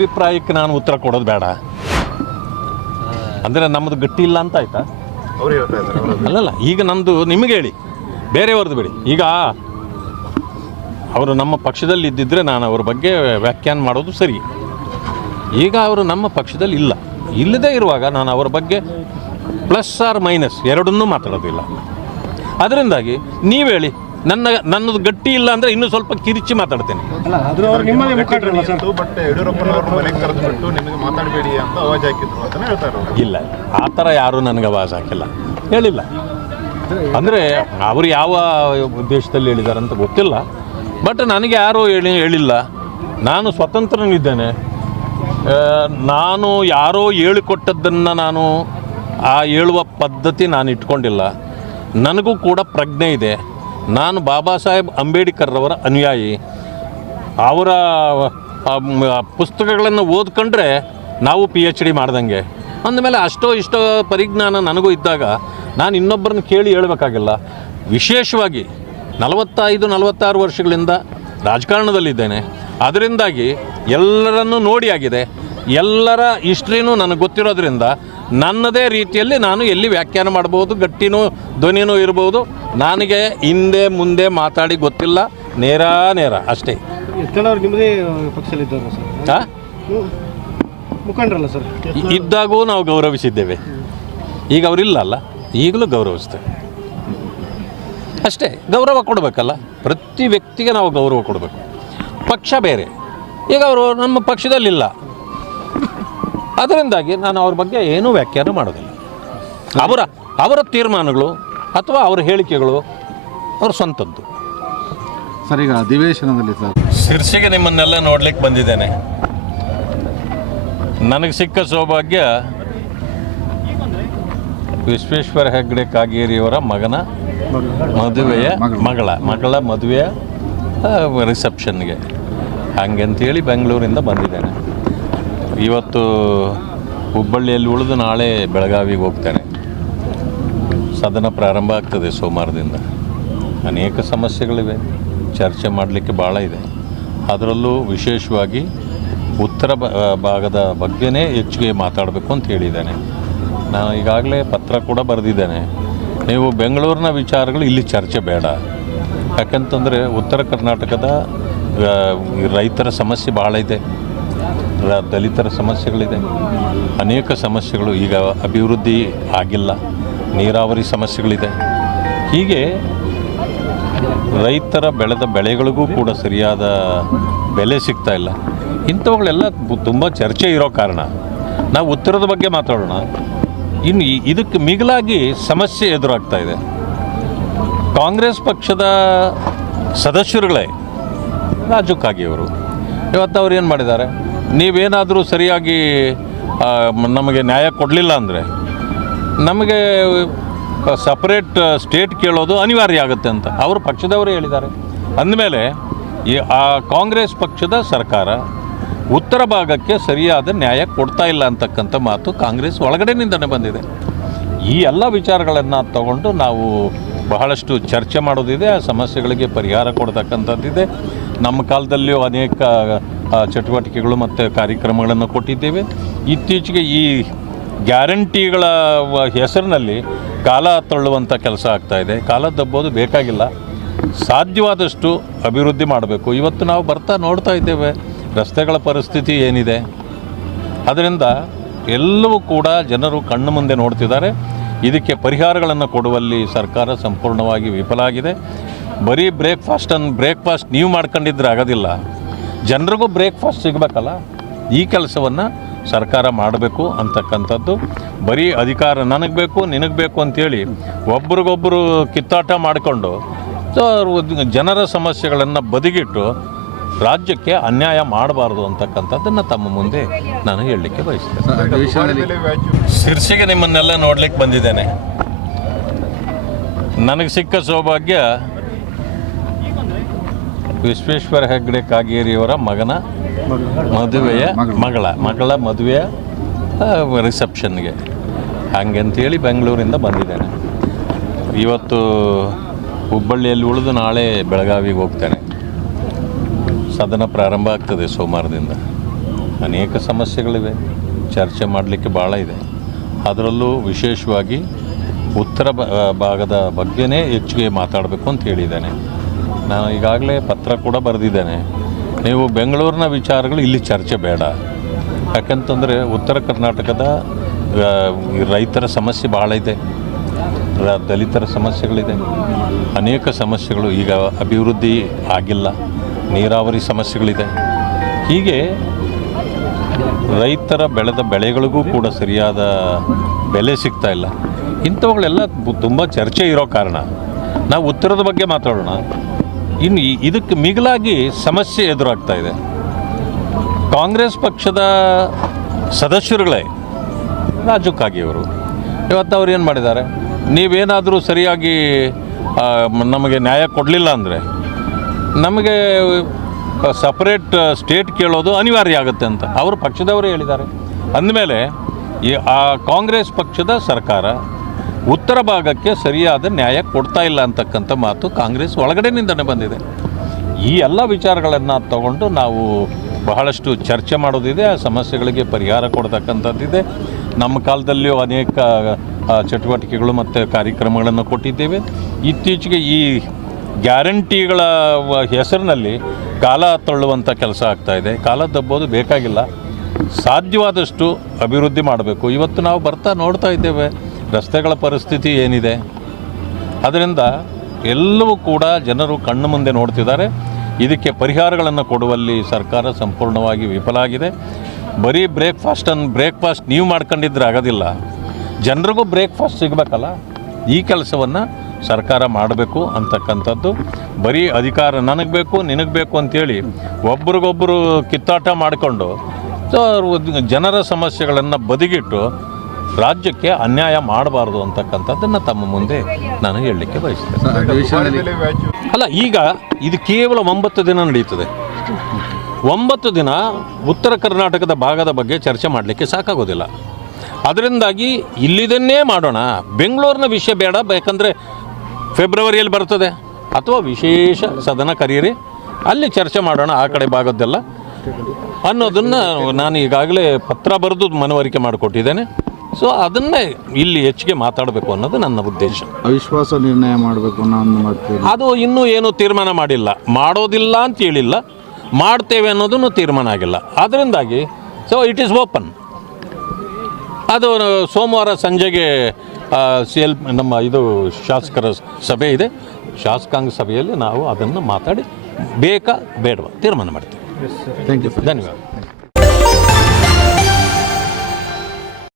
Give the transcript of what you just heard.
ಅಭಿಪ್ರಾಯಕ್ಕೆ ನಾನು ಉತ್ತರ ಕೊಡೋದು ಬೇಡ. ಅಂದರೆ ನಮ್ಮದು ಗಟ್ಟಿ ಇಲ್ಲ ಅಂತ ಆಯ್ತಾ? ಅವ್ರು ಹೇಳ್ತಾ ಇದ್ದಾರೆ. ಅಲ್ಲಲ್ಲ, ಈಗ ನಮ್ಮದು ನಿಮಗೆ ಹೇಳಿ, ಬೇರೆಯವ್ರದ್ದು ಬಿಡಿ. ಈಗ ಅವರು ನಮ್ಮ ಪಕ್ಷದಲ್ಲಿ ಇದ್ದಿದ್ದರೆ ನಾನು ಅವ್ರ ಬಗ್ಗೆ ವ್ಯಾಖ್ಯಾನ ಮಾಡೋದು ಸರಿ. ಈಗ ಅವರು ನಮ್ಮ ಪಕ್ಷದಲ್ಲಿ ಇಲ್ಲದೇ ಇರುವಾಗ ನಾನು ಅವರ ಬಗ್ಗೆ ಪ್ಲಸ್ ಆರ್ ಮೈನಸ್ ಎರಡನ್ನೂ ಮಾತಾಡೋದಿಲ್ಲ. ಅದರಿಂದಾಗಿ ನೀವು ಹೇಳಿ, ನನ್ನದು ಗಟ್ಟಿ ಇಲ್ಲ ಅಂದರೆ ಇನ್ನೂ ಸ್ವಲ್ಪ ಕಿರಿಚಿ ಮಾತಾಡ್ತೇನೆ. ಬಟ್ ಯಡಿಯೂರಪ್ಪನವರು ಮನೆಗೆ ಕರೆದುಬಿಟ್ಟು ನಿಮಗೆ ಮಾತಾಡಬೇಡಿ ಅಂತ ಅವಾಜ್ ಹಾಕಿದ್ರು ಅಂತ ಹೇಳ್ತಾರೆ. ಇಲ್ಲ, ಆ ಥರ ಯಾರೂ ನನಗೆ ಅವಾಜ್ ಹಾಕಿಲ್ಲ, ಹೇಳಿಲ್ಲ. ಅಂದರೆ ಅವರು ಯಾವ ಉದ್ದೇಶದಲ್ಲಿ ಹೇಳಿದ್ದಾರೆ ಅಂತ ಗೊತ್ತಿಲ್ಲ. ಬಟ್ ನನಗೆ ಯಾರೂ ಹೇಳಿಲ್ಲ. ನಾನು ಸ್ವತಂತ್ರನಿದ್ದೇನೆ. ನಾನು ಯಾರೋ ಹೇಳಿಕೊಟ್ಟದ್ದನ್ನು ನಾನು ಹೇಳುವ ಪದ್ಧತಿ ನಾನು ಇಟ್ಕೊಂಡಿಲ್ಲ. ನನಗೂ ಕೂಡ ಪ್ರಜ್ಞೆ ಇದೆ. ನಾನು ಬಾಬಾ ಸಾಹೇಬ್ ಅಂಬೇಡ್ಕರ್ರವರ ಅನುಯಾಯಿ. ಅವರ ಪುಸ್ತಕಗಳನ್ನು ಓದ್ಕೊಂಡ್ರೆ ನಾವು PhD ಮಾಡ್ದಂಗೆ. ಅಂದಮೇಲೆ ಅಷ್ಟೋ ಇಷ್ಟೋ ಪರಿಜ್ಞಾನ ನನಗೂ ಇದ್ದಾಗ ನಾನು ಇನ್ನೊಬ್ಬರನ್ನ ಕೇಳಿ ಹೇಳಬೇಕಾಗಿಲ್ಲ. ವಿಶೇಷವಾಗಿ 45-46 ವರ್ಷಗಳಿಂದ ರಾಜಕಾರಣದಲ್ಲಿದ್ದೇನೆ. ಅದರಿಂದಾಗಿ ಎಲ್ಲರನ್ನೂ ನೋಡಿ ಆಗಿದೆ. ಎಲ್ಲರ ಹಿಸ್ಟ್ರಿನೂ ನನಗೆ ಗೊತ್ತಿರೋದ್ರಿಂದ ನನ್ನದೇ ರೀತಿಯಲ್ಲಿ ನಾನು ಎಲ್ಲಿ ವ್ಯಾಖ್ಯಾನ ಮಾಡ್ಬೋದು, ಗಟ್ಟಿನೂ ಧ್ವನಿನೂ ಇರ್ಬೋದು. ನನಗೆ ಹಿಂದೆ ಮುಂದೆ ಮಾತಾಡಿ ಗೊತ್ತಿಲ್ಲ, ನೇರ ಅಷ್ಟೇ. ನಿಮ್ಮದೇ ಪಕ್ಷದಲ್ಲಿದ್ದಾರೆ ಸರ್? ಹಾಂ, ಮುಖಂಡರಲ್ಲ ಸರ್? ಇದ್ದಾಗೂ ನಾವು ಗೌರವಿಸಿದ್ದೇವೆ. ಈಗ ಅವರಿಲ್ಲಲ್ಲ, ಈಗಲೂ ಗೌರವಿಸ್ತೇವೆ ಅಷ್ಟೇ. ಗೌರವ ಕೊಡಬೇಕಲ್ಲ, ಪ್ರತಿ ವ್ಯಕ್ತಿಗೆ ನಾವು ಗೌರವ ಕೊಡಬೇಕು. ಪಕ್ಷ ಬೇರೆ, ಈಗ ಅವರು ನಮ್ಮ ಪಕ್ಷದಲ್ಲಿಲ್ಲ. ಅದರಿಂದಾಗಿ ನಾನು ಅವ್ರ ಬಗ್ಗೆ ಏನೂ ವ್ಯಾಖ್ಯಾನ ಮಾಡೋದಿಲ್ಲ. ಅವರ ತೀರ್ಮಾನಗಳು ಅಥವಾ ಅವರ ಹೇಳಿಕೆಗಳು ಅವ್ರ ಸ್ವಂತದ್ದು. ಸರ್, ಈಗ ಅಧಿವೇಶನದಲ್ಲಿ ಸರ್ ಶಿರ್ಸಿಗೆ ನಿಮ್ಮನ್ನೆಲ್ಲ ನೋಡ್ಲಿಕ್ಕೆ ಬಂದಿದ್ದೇನೆ. ನನಗೆ ಸಿಕ್ಕ ಸೌಭಾಗ್ಯ ವಿಶ್ವೇಶ್ವರ ಹೆಗ್ಡೆ ಕಾಗೇರಿಯವರ ಮಗನ ಮದುವೆಯ ಮಗಳ ಮದುವೆಯ ರಿಸೆಪ್ಷನ್ಗೆ ಹಾಗೆಂತೇಳಿ ಬೆಂಗಳೂರಿಂದ ಬಂದಿದ್ದೇನೆ. ಇವತ್ತು ಹುಬ್ಬಳ್ಳಿಯಲ್ಲಿ ಉಳಿದು ನಾಳೆ ಬೆಳಗಾವಿಗೆ ಹೋಗ್ತೇನೆ. ಸದನ ಪ್ರಾರಂಭ ಆಗ್ತದೆ ಸೋಮವಾರದಿಂದ. ಅನೇಕ ಸಮಸ್ಯೆಗಳಿವೆ, ಚರ್ಚೆ ಮಾಡಲಿಕ್ಕೆ ಭಾಳ ಇದೆ. ಅದರಲ್ಲೂ ವಿಶೇಷವಾಗಿ ಉತ್ತರ ಭಾಗದ ಬಗ್ಗೆನೇ ಹೆಚ್ಚಿಗೆ ಮಾತಾಡಬೇಕು ಅಂತ ಹೇಳಿದ್ದೇನೆ. ನಾನು ಈಗಾಗಲೇ ಪತ್ರ ಕೂಡ ಬರೆದಿದ್ದೇನೆ. ನೀವು ಬೆಂಗಳೂರಿನ ವಿಚಾರಗಳು ಇಲ್ಲಿ ಚರ್ಚೆ ಬೇಡ. ಯಾಕಂತಂದರೆ ಉತ್ತರ ಕರ್ನಾಟಕದ ರೈತರ ಸಮಸ್ಯೆ ಭಾಳ ಇದೆ, ದಲಿತರ ಸಮಸ್ಯೆಗಳಿದೆ, ಅನೇಕ ಸಮಸ್ಯೆಗಳು. ಈಗ ಅಭಿವೃದ್ಧಿ ಆಗಿಲ್ಲ, ನೀರಾವರಿ ಸಮಸ್ಯೆಗಳಿದೆ. ಹೀಗೆ ರೈತರ ಬೆಳೆದ ಬೆಳೆಗಳಿಗೂ ಕೂಡ ಸರಿಯಾದ ಬೆಲೆ ಸಿಗ್ತಾ ಇಲ್ಲ. ಇಂಥವುಗಳೆಲ್ಲ ತುಂಬ ಚರ್ಚೆ ಇರೋ ಕಾರಣ ನಾವು ಉತ್ತರದ ಬಗ್ಗೆ ಮಾತಾಡೋಣ. ಇನ್ನು ಇದಕ್ಕೆ ಮಿಗಿಲಾಗಿ ಸಮಸ್ಯೆ ಎದುರಾಗ್ತಾ ಇದೆ. ಕಾಂಗ್ರೆಸ್ ಪಕ್ಷದ ಸದಸ್ಯರುಗಳೇ ರಾಜು ಕಾಗೆಯವರು ಇವತ್ತು ಅವ್ರು ಏನು ಮಾಡಿದ್ದಾರೆ, ನೀವೇನಾದರೂ ಸರಿಯಾಗಿ ನಮಗೆ ನ್ಯಾಯ ಕೊಡಲಿಲ್ಲ ಅಂದರೆ ನಮಗೆ ಸಪ್ರೇಟ್ ಸ್ಟೇಟ್ ಕೇಳೋದು ಅನಿವಾರ್ಯ ಆಗುತ್ತೆ ಅಂತ ಅವರು ಪಕ್ಷದವರೇ ಹೇಳಿದ್ದಾರೆ. ಅಂದಮೇಲೆ ಆ ಕಾಂಗ್ರೆಸ್ ಪಕ್ಷದ ಸರ್ಕಾರ ಉತ್ತರ ಭಾಗಕ್ಕೆ ಸರಿಯಾದ ನ್ಯಾಯ ಕೊಡ್ತಾ ಇಲ್ಲ ಅಂತಕ್ಕಂಥ ಮಾತು ಕಾಂಗ್ರೆಸ್ ಒಳಗಡೆನಿಂದನೇ ಬಂದಿದೆ. ಈ ಎಲ್ಲ ವಿಚಾರಗಳನ್ನು ತಗೊಂಡು ನಾವು ಬಹಳಷ್ಟು ಚರ್ಚೆ ಮಾಡೋದಿದೆ, ಆ ಸಮಸ್ಯೆಗಳಿಗೆ ಪರಿಹಾರ ಕೊಡ್ತಕ್ಕಂಥದ್ದಿದೆ. ನಮ್ಮ ಕಾಲದಲ್ಲಿಯೂ ಅನೇಕ ಚಟುವಟಿಕೆಗಳು ಮತ್ತು ಕಾರ್ಯಕ್ರಮಗಳನ್ನು ಕೊಟ್ಟಿದ್ದೇವೆ. ಇತ್ತೀಚೆಗೆ ಈ ಗ್ಯಾರಂಟಿಗಳ ಹೆಸರಿನಲ್ಲಿ ಕಾಲ ತಳ್ಳುವಂಥ ಕೆಲಸ ಆಗ್ತಾಯಿದೆ. ಕಾಲ ದಬ್ಬೋದು ಬೇಕಾಗಿಲ್ಲ, ಸಾಧ್ಯವಾದಷ್ಟು ಅಭಿವೃದ್ಧಿ ಮಾಡಬೇಕು. ಇವತ್ತು ನಾವು ನೋಡ್ತಾ ಇದ್ದೇವೆ ರಸ್ತೆಗಳ ಪರಿಸ್ಥಿತಿ ಏನಿದೆ. ಅದರಿಂದ ಎಲ್ಲವೂ ಕೂಡ ಜನರು ಕಣ್ಣು ಮುಂದೆ ನೋಡ್ತಿದ್ದಾರೆ. ಇದಕ್ಕೆ ಪರಿಹಾರಗಳನ್ನು ಕೊಡುವಲ್ಲಿ ಸರ್ಕಾರ ಸಂಪೂರ್ಣವಾಗಿ ವಿಫಲ ಆಗಿದೆ. ಬರೀ ಬ್ರೇಕ್ಫಾಸ್ಟ್ ನೀವು ಮಾಡ್ಕೊಂಡಿದ್ರೆ ಆಗೋದಿಲ್ಲ, ಜನರಿಗೂ ಬ್ರೇಕ್ಫಾಸ್ಟ್ ಸಿಗಬೇಕಲ್ಲ. ಈ ಕೆಲಸವನ್ನು ಸರ್ಕಾರ ಮಾಡಬೇಕು ಅಂತಕ್ಕಂಥದ್ದು. ಬರೀ ಅಧಿಕಾರ ನನಗೆ ಬೇಕು ನಿನಗೆ ಬೇಕು ಅಂಥೇಳಿ ಒಬ್ರಿಗೊಬ್ಬರು ಕಿತ್ತಾಟ ಮಾಡಿಕೊಂಡು ಜನರ ಸಮಸ್ಯೆಗಳನ್ನು ಬದಿಗಿಟ್ಟು ರಾಜ್ಯಕ್ಕೆ ಅನ್ಯಾಯ ಮಾಡಬಾರ್ದು ಅಂತಕ್ಕಂಥದ್ದನ್ನು ತಮ್ಮ ಮುಂದೆ ನಾನು ಹೇಳಲಿಕ್ಕೆ ಬಯಸ್ತೇನೆ. ಶಿರ್ಸಿಗೆ ನಿಮ್ಮನ್ನೆಲ್ಲ ನೋಡ್ಲಿಕ್ಕೆ ಬಂದಿದ್ದೇನೆ. ನನಗೆ ಸಿಕ್ಕ ಸೌಭಾಗ್ಯ ವಿಶ್ವೇಶ್ವರ ಹೆಗ್ಡೆ ಕಾಗೇರಿಯವರ ಮಗನ ಮದುವೆಯ ಮಗಳ ಮದುವೆಯ ರಿಸೆಪ್ಷನ್ಗೆ ಹಾಗೆಂತೇಳಿ ಬೆಂಗಳೂರಿಂದ ಬಂದಿದ್ದೇನೆ. ಇವತ್ತು ಹುಬ್ಬಳ್ಳಿಯಲ್ಲಿ ಉಳಿದು ನಾಳೆ ಬೆಳಗಾವಿಗೆ ಹೋಗ್ತೇನೆ. ಸದನ ಪ್ರಾರಂಭ ಆಗ್ತದೆ ಸೋಮವಾರದಿಂದ. ಅನೇಕ ಸಮಸ್ಯೆಗಳಿವೆ, ಚರ್ಚೆ ಮಾಡಲಿಕ್ಕೆ ಭಾಳ ಇದೆ. ಅದರಲ್ಲೂ ವಿಶೇಷವಾಗಿ ಉತ್ತರ ಭಾಗದ ಬಗ್ಗೆನೇ ಹೆಚ್ಚಿಗೆ ಮಾತಾಡಬೇಕು ಅಂತ ಹೇಳಿದ್ದೇನೆ. ನಾನು ಈಗಾಗಲೇ ಪತ್ರ ಕೂಡ ಬರೆದಿದ್ದೇನೆ. ನೀವು ಬೆಂಗಳೂರಿನ ವಿಚಾರಗಳು ಇಲ್ಲಿ ಚರ್ಚೆ ಬೇಡ, ಯಾಕಂತಂದರೆ ಉತ್ತರ ಕರ್ನಾಟಕದ ರೈತರ ಸಮಸ್ಯೆ ಭಾಳ ಇದೆ, ದಲಿತರ ಸಮಸ್ಯೆಗಳಿದೆ, ಅನೇಕ ಸಮಸ್ಯೆಗಳು. ಈಗ ಅಭಿವೃದ್ಧಿ ಆಗಿಲ್ಲ, ನೀರಾವರಿ ಸಮಸ್ಯೆಗಳಿದೆ. ಹೀಗೆ ರೈತರ ಬೆಳೆದ ಬೆಳೆಗಳಿಗೂ ಕೂಡ ಸರಿಯಾದ ಬೆಲೆ ಸಿಗ್ತಾ ಇಲ್ಲ. ಇಂಥವುಗಳೆಲ್ಲ ತುಂಬ ಚರ್ಚೆ ಇರೋ ಕಾರಣ ನಾವು ಉತ್ತರದ ಬಗ್ಗೆ ಮಾತಾಡೋಣ. ಇನ್ನು ಇದಕ್ಕೆ ಮಿಗಿಲಾಗಿ ಸಮಸ್ಯೆ ಎದುರಾಗ್ತಾ ಇದೆ. ಕಾಂಗ್ರೆಸ್ ಪಕ್ಷದ ಸದಸ್ಯರುಗಳೇ ರಾಜು ಕಾಗೆಯವರು ಇವತ್ತು ಅವ್ರು ಏನು ಮಾಡಿದ್ದಾರೆ, ನೀವೇನಾದರೂ ಸರಿಯಾಗಿ ನಮಗೆ ನ್ಯಾಯ ಕೊಡಲಿಲ್ಲ ಅಂದರೆ ನಮಗೆ ಸಪ್ರೇಟ್ ಸ್ಟೇಟ್ ಕೇಳೋದು ಅನಿವಾರ್ಯ ಆಗುತ್ತೆ ಅಂತ ಅವರು ಪಕ್ಷದವರೇ ಹೇಳಿದ್ದಾರೆ. ಅಂದಮೇಲೆ ಆ ಕಾಂಗ್ರೆಸ್ ಪಕ್ಷದ ಸರ್ಕಾರ ಉತ್ತರ ಭಾಗಕ್ಕೆ ಸರಿಯಾದ ನ್ಯಾಯ ಕೊಡ್ತಾ ಇಲ್ಲ ಅಂತಕ್ಕಂಥ ಮಾತು ಕಾಂಗ್ರೆಸ್ ಒಳಗಡೆನಿಂದನೇ ಬಂದಿದೆ. ಈ ಎಲ್ಲ ವಿಚಾರಗಳನ್ನು ತಗೊಂಡು ನಾವು ಬಹಳಷ್ಟು ಚರ್ಚೆ ಮಾಡೋದಿದೆ, ಆ ಸಮಸ್ಯೆಗಳಿಗೆ ಪರಿಹಾರ ಕೊಡ್ತಕ್ಕಂಥದ್ದಿದೆ. ನಮ್ಮ ಕಾಲದಲ್ಲಿಯೂ ಅನೇಕ ಚಟುವಟಿಕೆಗಳು ಮತ್ತು ಕಾರ್ಯಕ್ರಮಗಳನ್ನು ಕೊಟ್ಟಿದ್ದೇವೆ. ಇತ್ತೀಚೆಗೆ ಈ ಗ್ಯಾರಂಟಿಗಳ ಹೆಸರಿನಲ್ಲಿ ಕಾಲ ತಳ್ಳುವಂಥ ಕೆಲಸ ಆಗ್ತಾಯಿದೆ. ಕಾಲ ದಬ್ಬೋದು ಬೇಕಾಗಿಲ್ಲ, ಸಾಧ್ಯವಾದಷ್ಟು ಅಭಿವೃದ್ಧಿ ಮಾಡಬೇಕು. ಇವತ್ತು ನಾವು ನೋಡ್ತಾ ಇದ್ದೇವೆ ರಸ್ತೆಗಳ ಪರಿಸ್ಥಿತಿ ಏನಿದೆ. ಅದರಿಂದ ಎಲ್ಲವೂ ಕೂಡ ಜನರು ಕಣ್ಣು ಮುಂದೆ ನೋಡ್ತಿದ್ದಾರೆ. ಇದಕ್ಕೆ ಪರಿಹಾರಗಳನ್ನು ಕೊಡುವಲ್ಲಿ ಸರ್ಕಾರ ಸಂಪೂರ್ಣವಾಗಿ ವಿಫಲ ಆಗಿದೆ. ಬರೀ ಬ್ರೇಕ್ಫಾಸ್ಟ್ ನೀವು ಮಾಡ್ಕೊಂಡಿದ್ರೆ ಆಗೋದಿಲ್ಲ, ಜನರಿಗೂ ಬ್ರೇಕ್ಫಾಸ್ಟ್ ಸಿಗಬೇಕಲ್ಲ. ಈ ಕೆಲಸವನ್ನು ಸರ್ಕಾರ ಮಾಡಬೇಕು ಅಂತಕ್ಕಂಥದ್ದು. ಬರೀ ಅಧಿಕಾರ ನನಗೆ ಬೇಕು ನಿನಗೆ ಬೇಕು ಅಂಥೇಳಿ ಒಬ್ರಿಗೊಬ್ಬರು ಕಿತ್ತಾಟ ಮಾಡಿಕೊಂಡು ಜನರ ಸಮಸ್ಯೆಗಳನ್ನು ಬದಿಗಿಟ್ಟು ರಾಜ್ಯಕ್ಕೆ ಅನ್ಯಾಯ ಮಾಡಬಾರ್ದು ಅಂತಕ್ಕಂಥದ್ದನ್ನು ತಮ್ಮ ಮುಂದೆ ನಾನು ಹೇಳಲಿಕ್ಕೆ ಬಯಸ್ತೇನೆ. ಅಲ್ಲ, ಈಗ ಇದು ಕೇವಲ 9 ದಿನ ನಡೀತದೆ. 9 ದಿನ ಉತ್ತರ ಕರ್ನಾಟಕದ ಭಾಗದ ಬಗ್ಗೆ ಚರ್ಚೆ ಮಾಡಲಿಕ್ಕೆ ಸಾಕಾಗೋದಿಲ್ಲ. ಅದರಿಂದಾಗಿ ಇಲ್ಲಿದನ್ನೇ ಮಾಡೋಣ, ಬೆಂಗಳೂರಿನ ವಿಷಯ ಬೇಡ. ಬೇಕಂದರೆ ಫೆಬ್ರವರಿಯಲ್ಲಿ ಬರ್ತದೆ, ಅಥವಾ ವಿಶೇಷ ಸದನ ಕರೀರಿ, ಅಲ್ಲಿ ಚರ್ಚೆ ಮಾಡೋಣ ಆ ಕಡೆ ಭಾಗದ್ದೆಲ್ಲ ಅನ್ನೋದನ್ನು ನಾನು ಈಗಾಗಲೇ ಪತ್ರ ಬರೆದು ಮನವರಿಕೆ ಮಾಡಿಕೊಟ್ಟಿದ್ದೇನೆ. ಸೊ ಅದನ್ನೇ ಇಲ್ಲಿ ಹೆಚ್ಚಿಗೆ ಮಾತಾಡಬೇಕು ಅನ್ನೋದು ನನ್ನ ಉದ್ದೇಶ. ಅವಿಶ್ವಾಸ ನಿರ್ಣಯ ಮಾಡಬೇಕು ಅದು ಇನ್ನೂ ಏನೂ ತೀರ್ಮಾನ ಮಾಡಿಲ್ಲ, ಮಾಡೋದಿಲ್ಲ ಅಂತ ಹೇಳಿಲ್ಲ, ಮಾಡ್ತೇವೆ ಅನ್ನೋದನ್ನು ತೀರ್ಮಾನ ಆಗಿಲ್ಲ. ಅದರಿಂದಾಗಿ ಇಟ್ ಈಸ್ ಓಪನ್. ಅದು ಸೋಮವಾರ ಸಂಜೆಗೆ ನಮ್ಮ ಶಾಸಕರ ಸಭೆ ಇದೆ. ಶಾಸಕಾಂಗ ಸಭೆಯಲ್ಲಿ ನಾವು ಅದನ್ನು ಮಾತಾಡಿ ಬೇಕಾ ಬೇಡವಾ ತೀರ್ಮಾನ ಮಾಡ್ತೀವಿ. Thank you. ಧನ್ಯವಾದ.